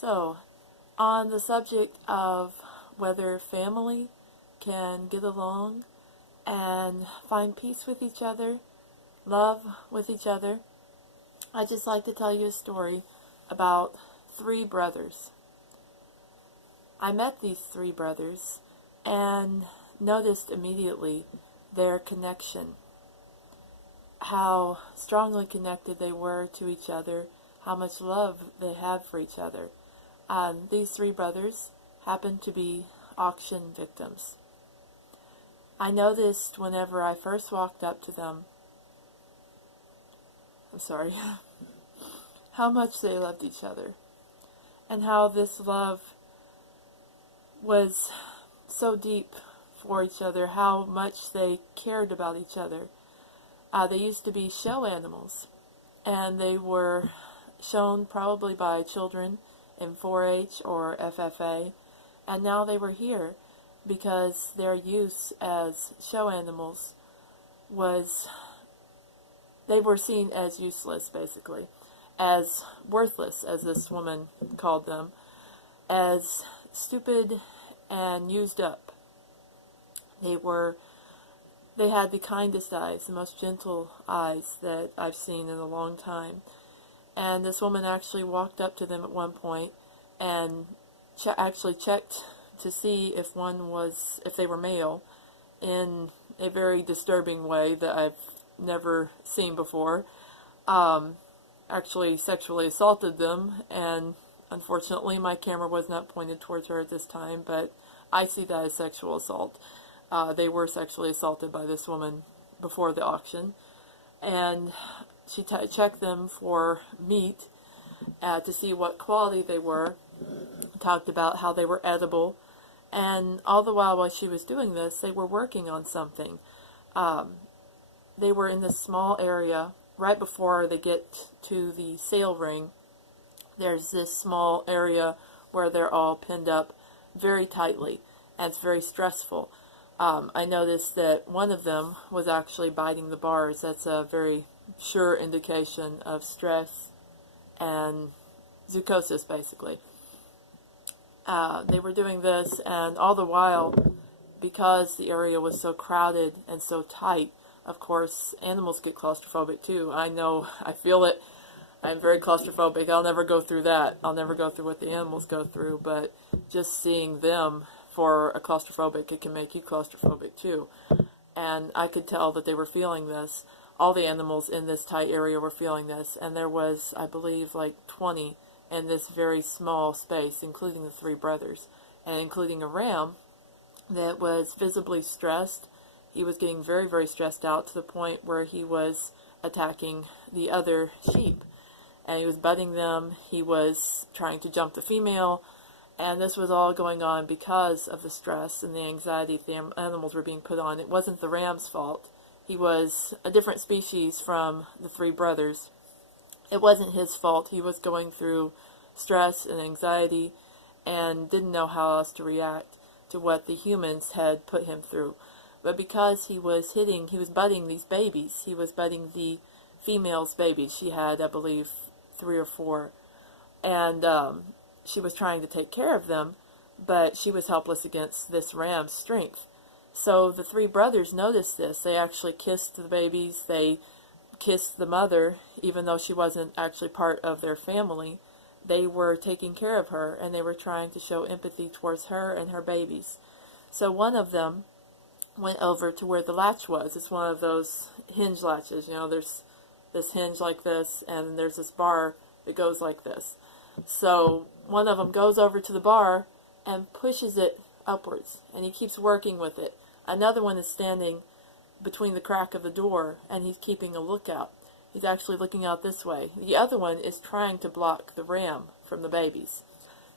So, on the subject of whether family can get along and find peace with each other, love with each other, I'd just like to tell you a story about three brothers. I met these three brothers and noticed immediately their connection, how strongly connected they were to each other, how much love they had for each other. These three brothers happened to be auction victims. I noticed whenever I first walked up to them, how much they loved each other, and how this love was so deep for each other, how much they cared about each other. They used to be show animals, and they were shown probably by children in 4-H or FFA, and now they were here because their use as show animals they were seen as useless, basically, as worthless, as this woman called them, as stupid and used up. They had the kindest eyes, the most gentle eyes that I've seen in a long time. And this woman actually walked up to them at one point and actually checked to see if they were male, in a very disturbing way that I've never seen before. Actually sexually assaulted them, and unfortunately my camera was not pointed towards her at this time, but I see that as sexual assault. They were sexually assaulted by this woman before the auction, and she checked them for meat to see what quality they were, talked about how they were edible, and all the while she was doing this, they were working on something. They were in this small area right before they get to the sale ring. There's this small area where they're all pinned up very tightly, and it's very stressful. I noticed that one of them was actually biting the bars. That's a very sure indication of stress and psychosis, basically. They were doing this, and all the while, because the area was so crowded and so tight, of course, animals get claustrophobic too. I know, I feel it. I'm very claustrophobic. I'll never go through that. I'll never go through what the animals go through, but just seeing them, for a claustrophobic, it can make you claustrophobic too. And I could tell that they were feeling this. All the animals in this tight area were feeling this, and there was, I believe, like 20 in this very small space, including the three brothers, and including a ram that was visibly stressed. He was getting very, very stressed out to the point where he was attacking the other sheep, and he was butting them. He was trying to jump the female, and this was all going on because of the stress and the anxiety the animals were being put on. It wasn't the ram's fault. He was a different species from the three brothers. It wasn't his fault. He was going through stress and anxiety and didn't know how else to react to what the humans had put him through. But because he was butting these babies, he was butting the female's babies. She had, I believe, 3 or 4. And she was trying to take care of them, but she was helpless against this ram's strength. So the three brothers noticed this. They actually kissed the babies. They kissed the mother, even though she wasn't actually part of their family. They were taking care of her, and they were trying to show empathy towards her and her babies. So one of them went over to where the latch was. It's one of those hinge latches. You know, there's this hinge like this, and there's this bar that goes like this. So one of them goes over to the bar and pushes it upwards, and he keeps working with it. Another one is standing between the crack of the door, and he's keeping a lookout. He's actually looking out this way. The other one is trying to block the ram from the babies.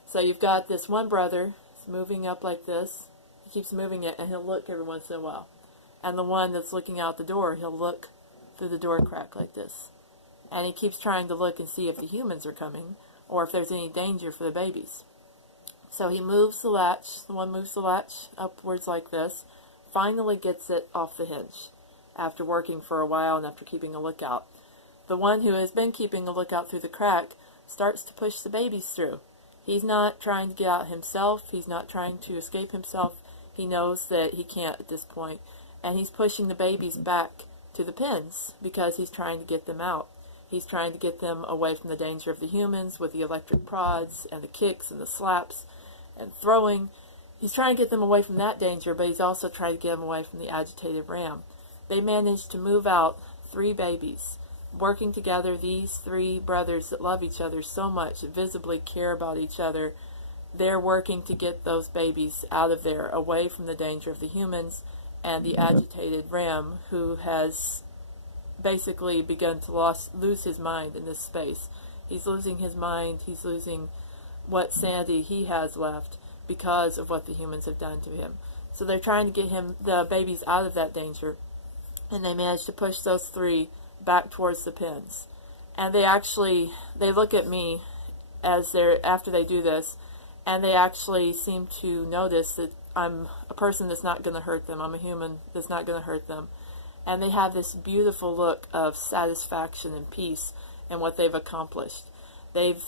So you've got this one brother moving up like this. He keeps moving it, and he'll look every once in a while. And the one that's looking out the door, he'll look through the door crack like this. And he keeps trying to look and see if the humans are coming, or if there's any danger for the babies. So he moves the latch. The one moves the latch upwards like this, finally gets it off the hinge after working for a while and after keeping a lookout. The one who has been keeping a lookout through the crack starts to push the babies through. He's not trying to get out himself. He's not trying to escape himself. He knows that he can't at this point. And he's pushing the babies back to the pens because he's trying to get them out. He's trying to get them away from the danger of the humans with the electric prods and the kicks and the slaps and throwing. He's trying to get them away from that danger, but he's also trying to get them away from the agitated ram. They managed to move out 3 babies. Working together, these 3 brothers that love each other so much, that visibly care about each other, they're working to get those babies out of there, away from the danger of the humans and the agitated ram, who has basically begun to lose his mind in this space. He's losing his mind. He's losing what sanity he has left because of what the humans have done to him. So they're trying to get the babies out of that danger, and they managed to push those 3 back towards the pens. And they look at me after they do this, and they actually seem to notice that I'm a person that's not going to hurt them. I'm a human that's not going to hurt them. And they have this beautiful look of satisfaction and peace in what they've accomplished. They've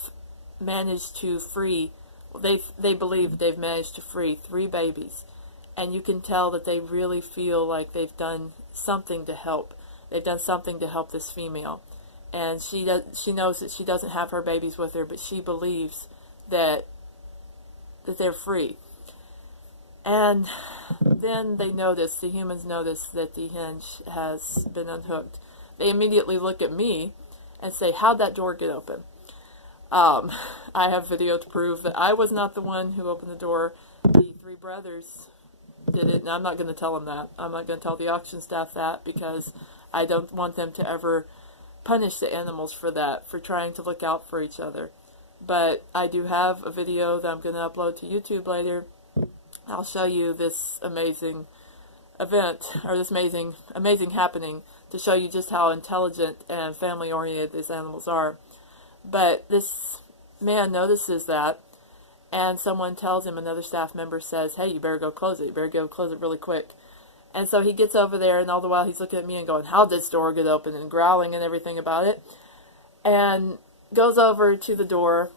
managed to free, they believe they've managed to free 3 babies. And you can tell that they really feel like they've done something to help. They've done something to help this female. And she knows that she doesn't have her babies with her, but she believes that they're free. And then the humans notice that the hinge has been unhooked. They immediately look at me and say, "How'd that door get open?" I have video to prove that I was not the one who opened the door. The 3 brothers did it, and I'm not going to tell them that. I'm not going to tell the auction staff that, because I don't want them to ever punish the animals for that, for trying to look out for each other. But I do have a video that I'm going to upload to YouTube later. I'll show you this amazing event, or this amazing happening, to show you just how intelligent and family-oriented these animals are. But this man notices that, and someone tells him, another staff member says, "Hey, you better go close it. You better go close it really quick." And so he gets over there, and all the while he's looking at me and going, "How'd this door get open?" and growling and everything about it. And goes over to the door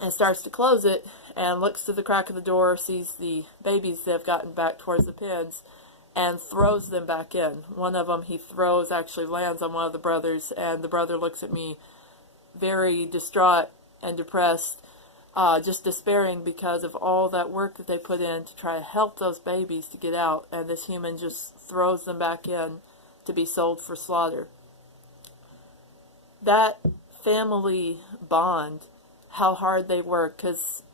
and starts to close it, and looks through the crack of the door, sees the babies that have gotten back towards the pens, and throws them back in. One of them he throws actually lands on one of the brothers, and the brother looks at me very distraught and depressed, just despairing because of all that work that they put in to try to help those babies to get out, and this human just throws them back in to be sold for slaughter. That family bond, how hard they work, because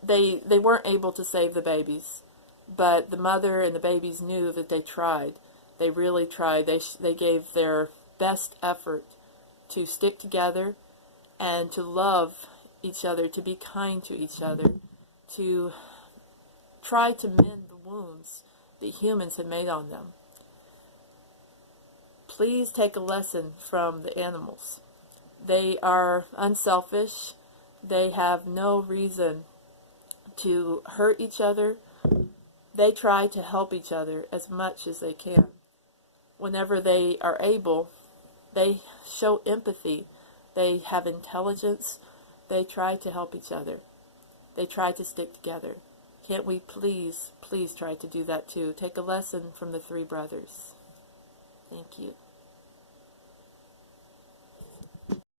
they weren't able to save the babies, but the mother and the babies knew that they tried. They really tried. They gave their best effort to stick together and to love each other, to be kind to each other, to try to mend the wounds that humans had made on them. Please take a lesson from the animals. They are unselfish. They have no reason to hurt each other. They try to help each other as much as they can. Whenever they are able, they show empathy. They have intelligence. They try to help each other. They try to stick together. Can't we please try to do that too? Take a lesson from the 3 brothers. Thank you.